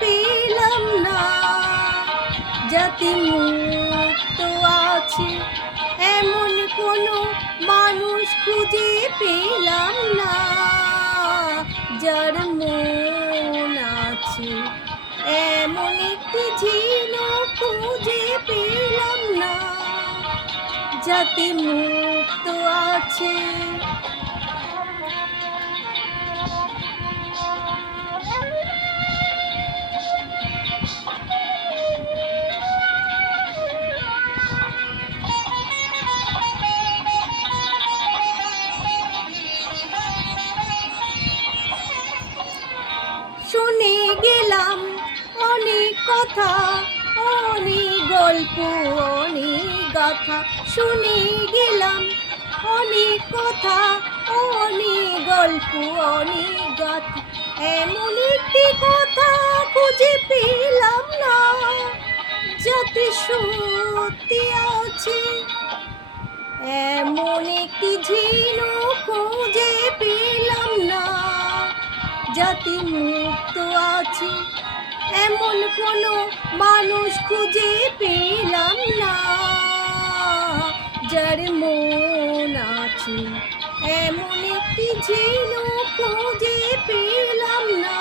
পেলাম না, যাতে মুক্ত আছে এমন কোনো মানুষ খুঁজে পেলাম না, যার মন আছে এমন একটি ঝিনুক খুঁজে পেলাম না, যাতে মুক্ত আছে। শুনে গেলাম অনেক কথা, অনেক গল্প, অনেক গাথা, শুনে গেলাম অনেক কথা, অনেক গল্প, অনেক গাথা, এমন একটি কথা খুঁজে পেলাম না, যাতে সত্যি আছে এমন একটি ঝিনুক খুঁজে পেলাম না, যাতে মুক্ত আছে এমন কোনো মানুষ খুঁজে পেলাম না, যার মন আছে এমন একটি ঝিনুক খুঁজে পেলাম না।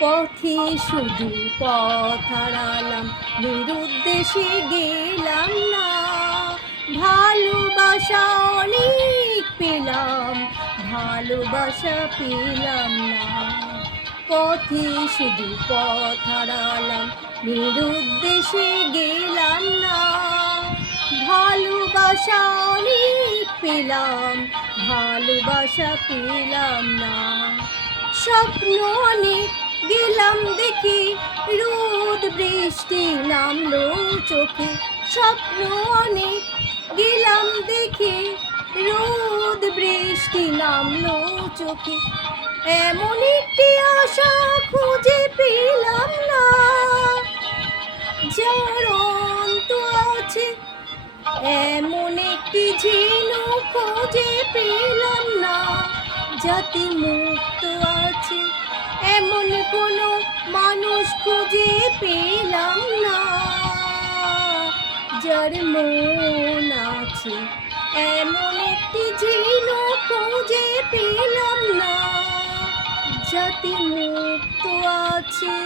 পথে শুধু পথ হারালাম, নিরুদ্দেশে গেলাম না, ভালোবাসা অনেক পেলাম, ভালোবাসা পেলাম না। পথে শুধু পথ হারালাম, নিরুদ্দেশে গেলাম না, ভালোবাসা অনেক পেলাম, ভালোবাসা পেলাম না। স্বপ্ন অনেক গেলাম দেখি, রোদ বৃষ্টি নামলো চোখে, স্বপ্ন অনেক গেলাম দেখি, রোদ বৃষ্টি নামলো চোখে, এমন একটি আশা খুঁজে পেলাম না, যার অন্ত আছে এমন একটি ঝিনুক খুঁজে পেলাম না, যাতে মুক্ত আছে এমন কোনো মানুষ খুঁজে পেলাম না, যার মন আছে এমন একটি ঝিনুক খুঁজে পেলাম না, যাতে মুক্ত আছে।